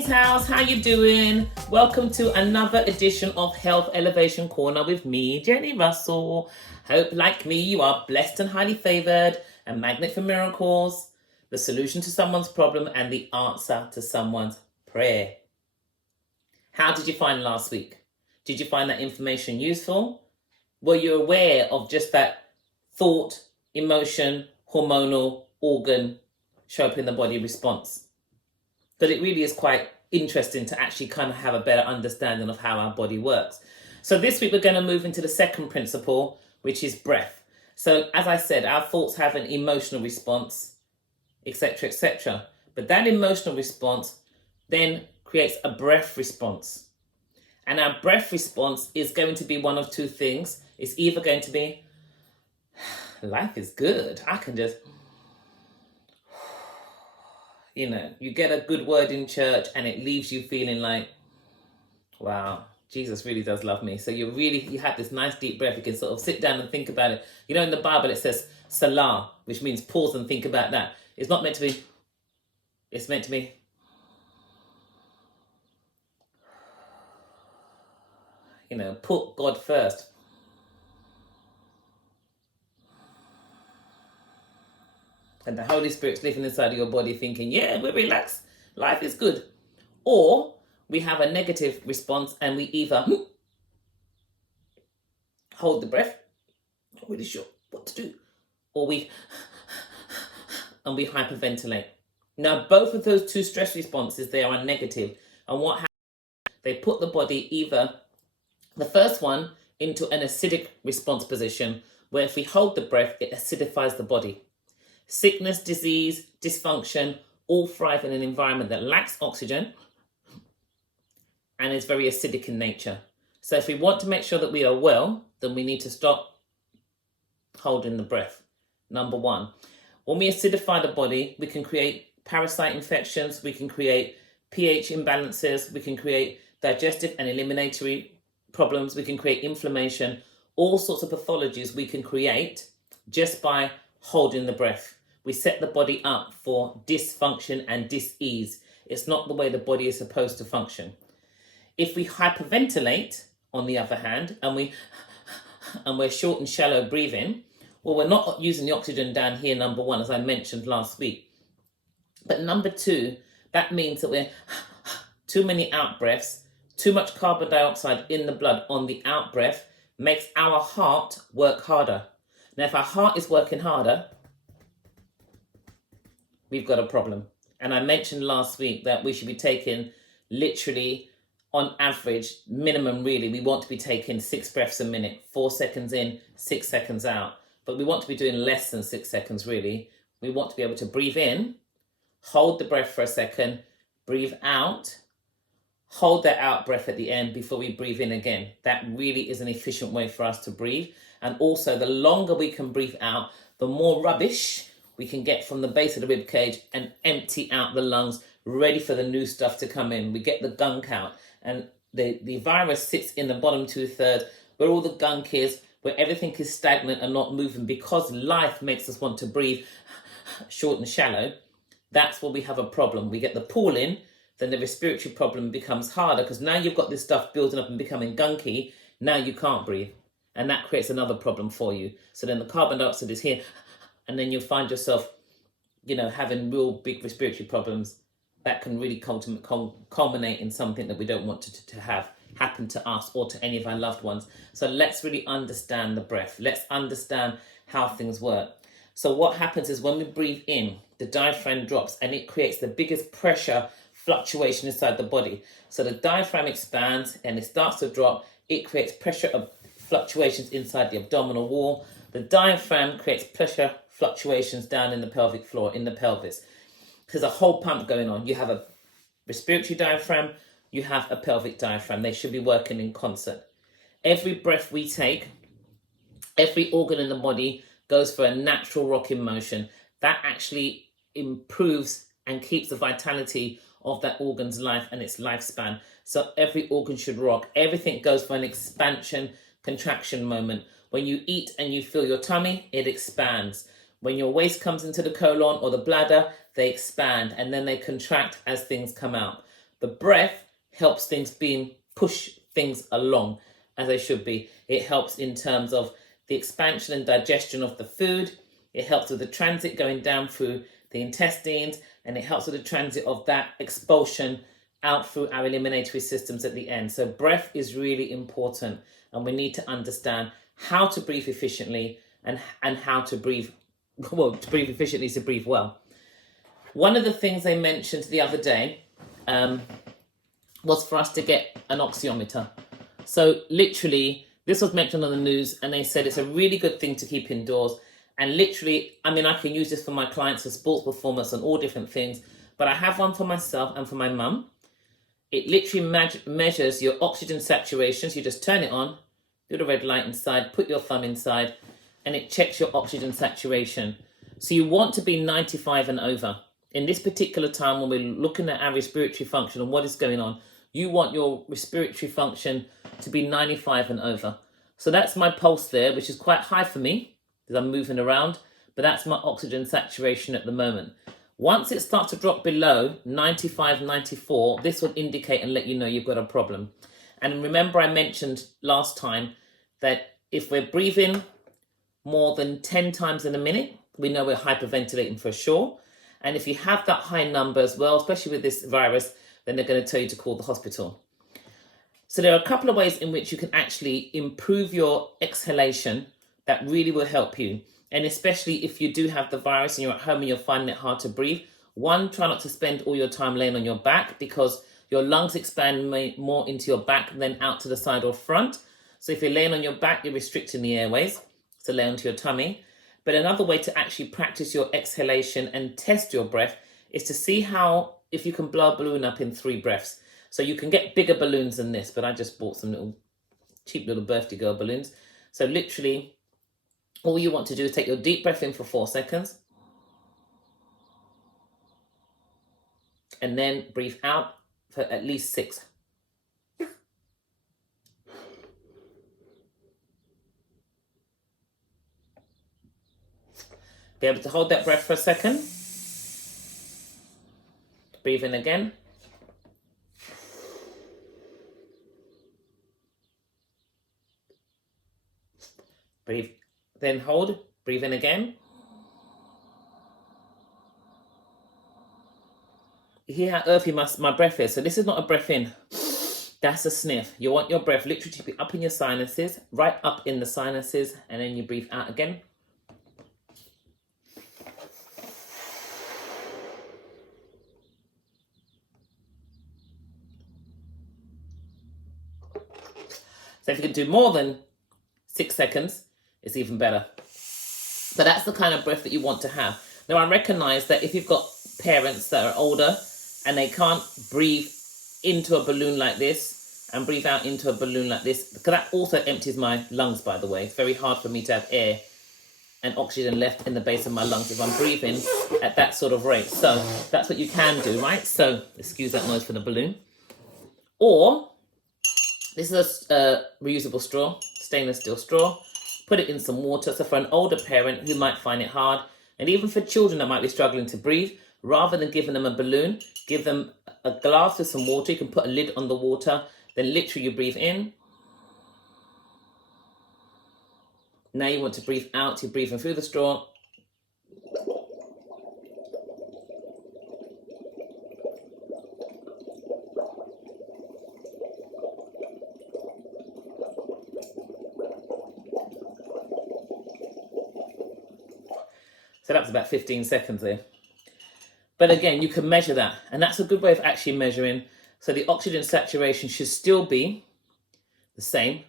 Greetings, house. How you doing? Welcome to another edition of Health Elevation Corner with me, Jenny Russell. Hope, like me, you are blessed and highly favored, a magnet for miracles, the solution to someone's problem, and the answer to someone's prayer. How did you find last week? Did you find that information useful? Were you aware of just that thought, emotion, hormonal, organ show up in the body response? But it really is quite interesting to actually kind of have a better understanding of how our body works. So this week we're going to move into the second principle, which is breath. So as I said, our thoughts have an emotional response, etc., etc. But that emotional response then creates a breath response. And our breath response is going to be one of two things. It's either going to be, life is good. I can just... you get a good word in church and it leaves you feeling like, wow, Jesus really does love me. So you have this nice deep breath. You can sort of sit down and think about it. In the Bible it says Salah, which means pause and think about that. It's not meant to be, it's meant to be, put God first. And the Holy Spirit's living inside of your body thinking, yeah, we're relaxed, life is good. Or we have a negative response and we either hold the breath, not really sure what to do, or we hyperventilate. Now, both of those two stress responses, they are negative. And what happens, they put the body either, the first one, into an acidic response position, where if we hold the breath, it acidifies the body. Sickness, disease, dysfunction, all thrive in an environment that lacks oxygen and is very acidic in nature. So if we want to make sure that we are well, then we need to stop holding the breath. Number one, when we acidify the body, we can create parasite infections, we can create pH imbalances, we can create digestive and eliminatory problems, we can create inflammation, all sorts of pathologies we can create just by holding the breath. We set the body up for dysfunction and dis-ease. It's not the way the body is supposed to function. If we hyperventilate, on the other hand, and we're short and shallow breathing, well, we're not using the oxygen down here, number one, as I mentioned last week. But number two, that means that we're too many out breaths, too much carbon dioxide in the blood on the out breath makes our heart work harder. Now, if our heart is working harder, we've got a problem. And I mentioned last week that we should be taking literally, on average, minimum really, we want to be taking 6 breaths a minute, 4 seconds in, 6 seconds out. But we want to be doing less than 6 seconds really. We want to be able to breathe in, hold the breath for a second, breathe out, hold that out breath at the end before we breathe in again. That really is an efficient way for us to breathe. And also, the longer we can breathe out, the more rubbish we can get from the base of the rib cage and empty out the lungs, ready for the new stuff to come in. We get the gunk out. And the virus sits in the bottom 2/3, where all the gunk is, where everything is stagnant and not moving, because life makes us want to breathe short and shallow. That's where we have a problem. We get the pull in, then the respiratory problem becomes harder, because now you've got this stuff building up and becoming gunky. Now you can't breathe. And that creates another problem for you. So then the carbon dioxide is here, and then you'll find yourself, having real big respiratory problems that can really culminate in something that we don't want to have happen to us or to any of our loved ones. So let's really understand the breath. Let's understand how things work. So what happens is when we breathe in, the diaphragm drops and it creates the biggest pressure fluctuation inside the body. So the diaphragm expands and it starts to drop. It creates pressure fluctuations inside the abdominal wall. The diaphragm creates pressure fluctuations down in the pelvic floor, in the pelvis. There's a whole pump going on. You have a respiratory diaphragm, you have a pelvic diaphragm. They should be working in concert. Every breath we take, every organ in the body goes for a natural rocking motion. That actually improves and keeps the vitality of that organ's life and its lifespan. So every organ should rock. Everything goes for an expansion, contraction moment. When you eat and you feel your tummy, it expands. When your waste comes into the colon or the bladder, they expand and then they contract as things come out. The breath helps things push things along as they should be. It helps in terms of the expansion and digestion of the food. It helps with the transit going down through the intestines, and it helps with the transit of that expulsion out through our eliminatory systems at the end. So breath is really important, and we need to understand how to breathe efficiently and how to breathe, well, to breathe efficiently is to breathe well. One of the things they mentioned the other day was for us to get an oxyometer. So literally, this was mentioned on the news, and they said it's a really good thing to keep indoors. And literally, I mean, I can use this for my clients for sports performance and all different things, but I have one for myself and for my mum. It literally measures your oxygen saturation. So you just turn it on, do the red light inside, put your thumb inside, and it checks your oxygen saturation. So you want to be 95 and over. In this particular time when we're looking at our respiratory function and what is going on, you want your respiratory function to be 95 and over. So that's my pulse there, which is quite high for me because I'm moving around, but that's my oxygen saturation at the moment. Once it starts to drop below 95, 94, this will indicate and let you know you've got a problem. And remember, I mentioned last time that if we're breathing more than 10 times in a minute, we know we're hyperventilating for sure. And if you have that high number as well, especially with this virus, then they're going to tell you to call the hospital. So there are a couple of ways in which you can actually improve your exhalation that really will help you. And especially if you do have the virus and you're at home and you're finding it hard to breathe. One, try not to spend all your time laying on your back because your lungs expand more into your back than out to the side or front. So if you're laying on your back, you're restricting the airways. So lay onto your tummy. But another way to actually practice your exhalation and test your breath is to see if you can blow a balloon up in 3 breaths. So you can get bigger balloons than this, but I just bought some cheap little birthday girl balloons. So literally, all you want to do is take your deep breath in for 4 seconds. And then breathe out for at least 6. Be able to hold that breath for a second. Breathe in again. Breathe, then hold, breathe in again. You hear how earthy my breath is. So this is not a breath in. That's a sniff. You want your breath literally to be up in your sinuses, right up in the sinuses, and then you breathe out again. So if you can do more than 6 seconds, it's even better. But that's the kind of breath that you want to have. Now, I recognize that if you've got parents that are older and they can't breathe into a balloon like this and breathe out into a balloon like this, because that also empties my lungs, by the way. It's very hard for me to have air and oxygen left in the base of my lungs if I'm breathing at that sort of rate. So that's what you can do, right? So excuse that noise for the balloon. Or this is a reusable straw, stainless steel straw. Put it in some water. So for an older parent who might find it hard, and even for children that might be struggling to breathe, rather than giving them a balloon, give them a glass with some water. You can put a lid on the water, then literally you breathe in. Now you want to breathe out, you're breathing through the straw. So that was about 15 seconds there. But again, you can measure that. And that's a good way of actually measuring. So the oxygen saturation should still be the same.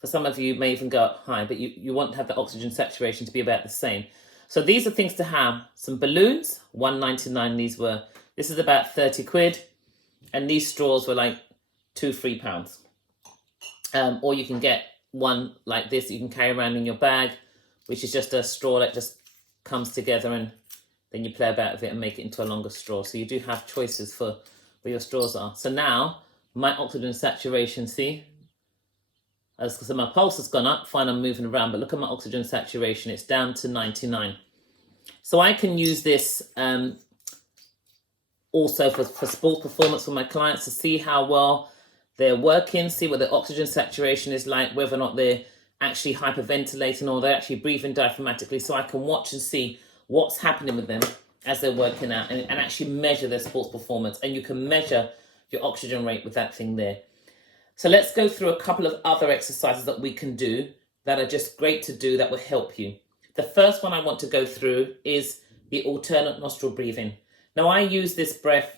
For some of you, it may even go up high, but you want to have the oxygen saturation to be about the same. So these are things to have. Some balloons, £1.99 these were. This is about 30 quid. And these straws were like £2-3. Or you can get one like this that you can carry around in your bag, which is just a straw that just comes together and then you play about with it and make it into a longer straw. So you do have choices for where your straws are. So now my oxygen saturation, see, so my pulse has gone up, fine, I'm moving around, but look at my oxygen saturation, it's down to 99. So I can use this Also for sports performance for my clients, to see how well they're working, see what the oxygen saturation is like, whether or not they're actually hyperventilating or they're actually breathing diaphragmatically, so I can watch and see what's happening with them as they're working out, and actually measure their sports performance. And you can measure your oxygen rate with that thing there. So let's go through a couple of other exercises that we can do that are just great to do that will help you. The first one I want to go through is the alternate nostril breathing. Now, I use this breath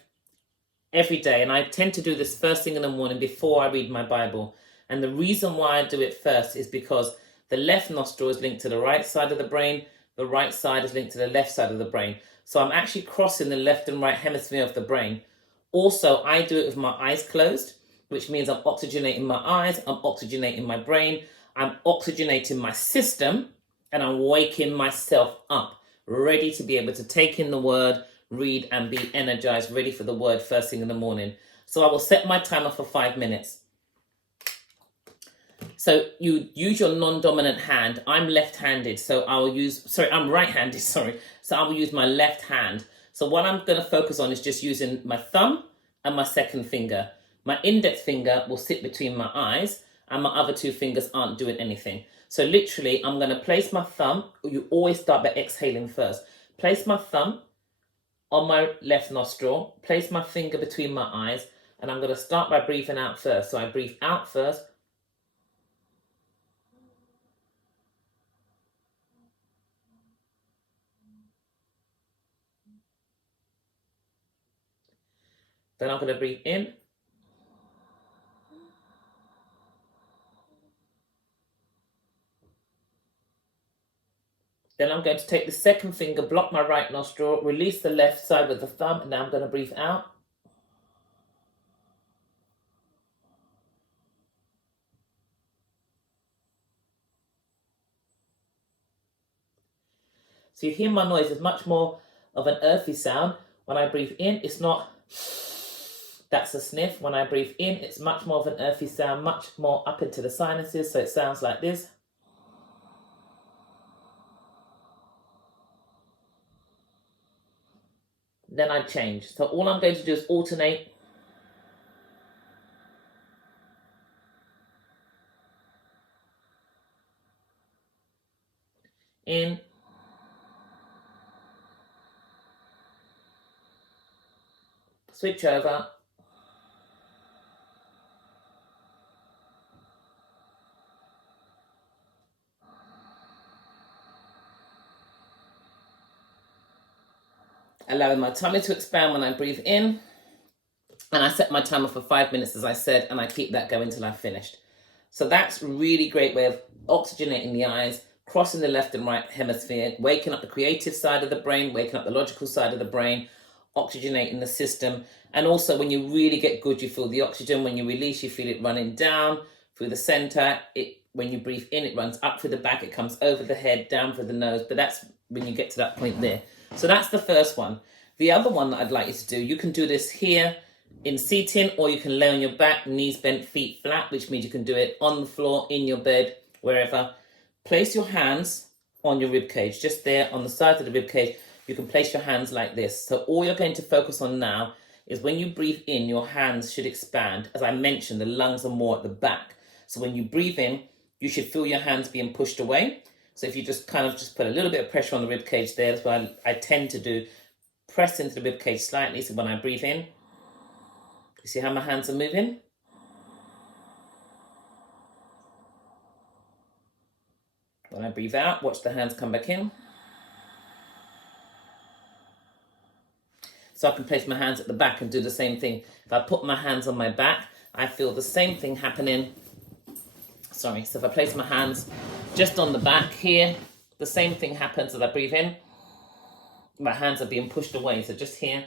every day, and I tend to do this first thing in the morning before I read my Bible. And the reason why I do it first is because the left nostril is linked to the right side of the brain, the right side is linked to the left side of the brain. So I'm actually crossing the left and right hemisphere of the brain. Also, I do it with my eyes closed, which means I'm oxygenating my eyes, I'm oxygenating my brain, I'm oxygenating my system, and I'm waking myself up, ready to be able to take in the word, read, and be energized, ready for the word first thing in the morning. So I will set my timer for 5 minutes. So you use your non-dominant hand. I'm left-handed, so I'm right-handed, so I will use my left hand. So what I'm going to focus on is just using my thumb and my second finger. My index finger will sit between my eyes, and my other two fingers aren't doing anything. So literally, I'm going to place my thumb. You always start by exhaling first. Place my thumb on my left nostril, place my finger between my eyes, and I'm going to start by breathing out first. So I breathe out first. Then I'm going to breathe in. Then I'm going to take the second finger, block my right nostril, release the left side with the thumb, and now I'm going to breathe out. So you hear my noise is much more of an earthy sound. When I breathe in, it's not, that's a sniff. When I breathe in, it's much more of an earthy sound, much more up into the sinuses, so it sounds like this. Then I change. So all I'm going to do is alternate. In. Switch over. Allowing my tummy to expand when I breathe in. And I set my timer for 5 minutes, as I said, and I keep that going till I've finished. So that's a really great way of oxygenating the eyes, crossing the left and right hemisphere, waking up the creative side of the brain, waking up the logical side of the brain, oxygenating the system. And also, when you really get good, you feel the oxygen. When you release, you feel it running down through the center. When you breathe in, it runs up through the back, it comes over the head, down through the nose. But that's when you get to that point there. So that's the first one. The other one that I'd like you to do, you can do this here in seating, or you can lay on your back, knees bent, feet flat, which means you can do it on the floor, in your bed, wherever. Place your hands on your rib cage, just there on the side of the rib cage. You can place your hands like this. So all you're going to focus on now is when you breathe in, your hands should expand. As I mentioned, the lungs are more at the back. So when you breathe in, you should feel your hands being pushed away. So if you just kind of just put a little bit of pressure on the rib cage there, that's what I tend to do. Press into the rib cage slightly. So when I breathe in, you see how my hands are moving? When I breathe out, watch the hands come back in. So I can place my hands at the back and do the same thing. If I put my hands on my back, I feel the same thing happening. So if I place my hands just on the back here, the same thing happens as I breathe in. My hands are being pushed away. So just here,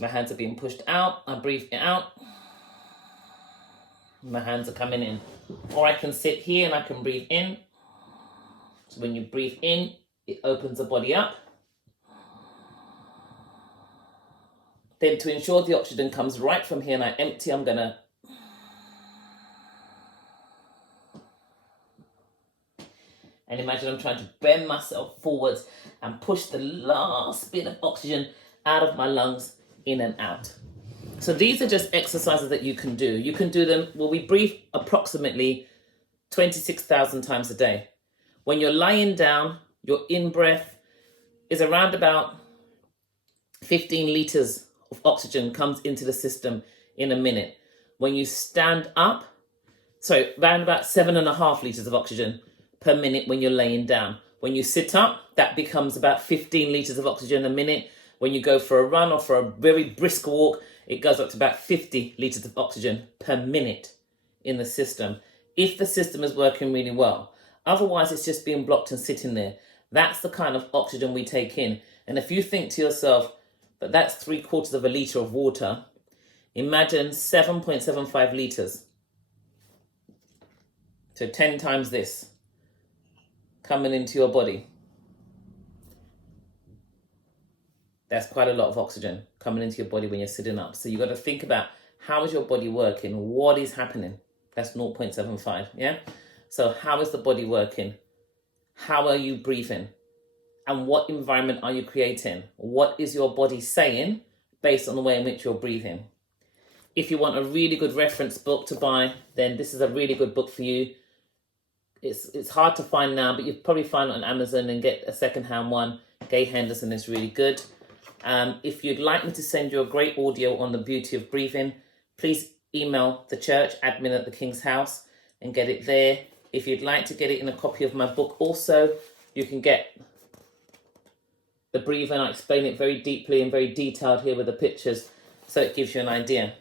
my hands are being pushed out. I breathe it out. My hands are coming in. Or I can sit here and I can breathe in. So when you breathe in, it opens the body up. Then to ensure the oxygen comes right from here and I empty, I'm going to and imagine I'm trying to bend myself forwards and push the last bit of oxygen out of my lungs, in and out. So these are just exercises that you can do. You can do them, well, we breathe approximately 26,000 times a day. When you're lying down, your in-breath is around about 15 litres of oxygen comes into the system in a minute. When you stand up, around about 7.5 litres of oxygen per minute when you're laying down. When you sit up, that becomes about 15 litres of oxygen a minute. When you go for a run or for a very brisk walk, it goes up to about 50 litres of oxygen per minute in the system, if the system is working really well. Otherwise, it's just being blocked and sitting there. That's the kind of oxygen we take in. And if you think to yourself that that's 3/4 of a litre of water, imagine 7.75 litres. So 10 times this coming into your body. That's quite a lot of oxygen coming into your body when you're sitting up. So you've got to think about, how is your body working? What is happening? That's 0.75, yeah? So how is the body working? How are you breathing? And what environment are you creating? What is your body saying based on the way in which you're breathing? If you want a really good reference book to buy, then this is a really good book for you. It's hard to find now, but you'll probably find it on Amazon and get a second-hand one. Gay Henderson is really good. If you'd like me to send you a great audio on the beauty of breathing, please email the church, admin at the King's House, and get it there. If you'd like to get it in a copy of my book also, you can get the breathing. I explain it very deeply and very detailed here with the pictures, so it gives you an idea.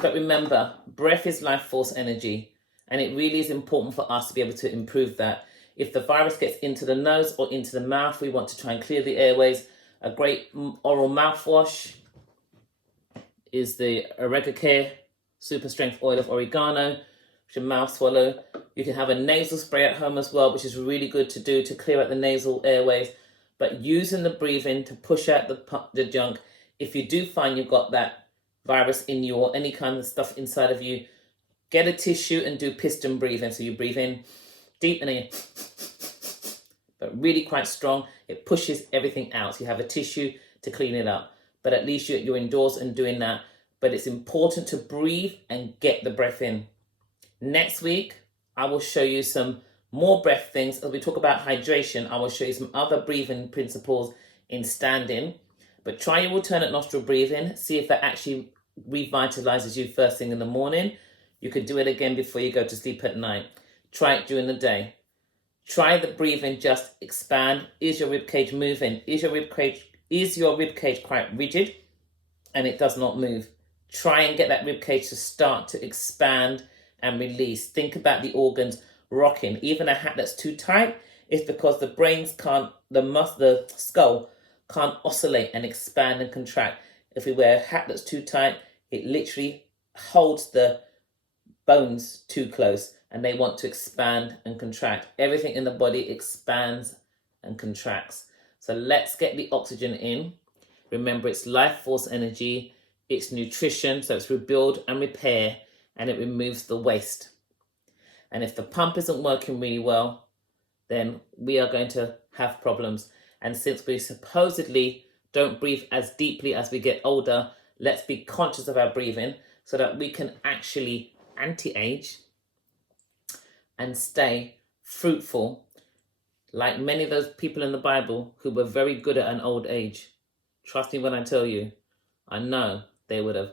But remember, breath is life force energy, and it really is important for us to be able to improve that. If the virus gets into the nose or into the mouth, we want to try and clear the airways. A great oral mouthwash is the Oregacare Super Strength Oil of Oregano, which is a mouth swallow. You can have a nasal spray at home as well, which is really good to do to clear out the nasal airways. But using the breathing to push out the junk, if you do find you've got that virus in you or any kind of stuff inside of you, get a tissue and do piston breathing. So you breathe in deep and then you, but really quite strong. It pushes everything out. So you have a tissue to clean it up. But at least you're indoors and doing that. But it's important to breathe and get the breath in. Next week, I will show you some more breath things. As we talk about hydration, I will show you some other breathing principles in standing. But try your alternate nostril breathing. See if that actually revitalizes you first thing in the morning. You could do it again before you go to sleep at night. Try it during the day. Try the breathing, just expand. Is your ribcage moving? Is your ribcage quite rigid and it does not move? Try and get that ribcage to start to expand and release. Think about the organs rocking. Even a hat that's too tight is because the brains can't, the skull can't oscillate and expand and contract. If we wear a hat that's too tight, it literally holds the bones too close and they want to expand and contract. Everything in the body expands and contracts. So let's get the oxygen in. Remember, it's life force energy, it's nutrition, so it's rebuild and repair, and it removes the waste. And if the pump isn't working really well, then we are going to have problems. And since we supposedly don't breathe as deeply as we get older, let's be conscious of our breathing so that we can actually anti-age and stay fruitful, like many of those people in the Bible who were very good at an old age. Trust me when I tell you, I know they would have.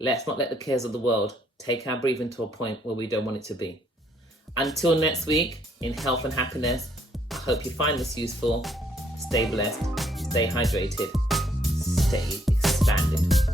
Let's not let the cares of the world take our breathing to a point where we don't want it to be. Until next week, in health and happiness, I hope you find this useful. Stay blessed, stay hydrated, stay expanded.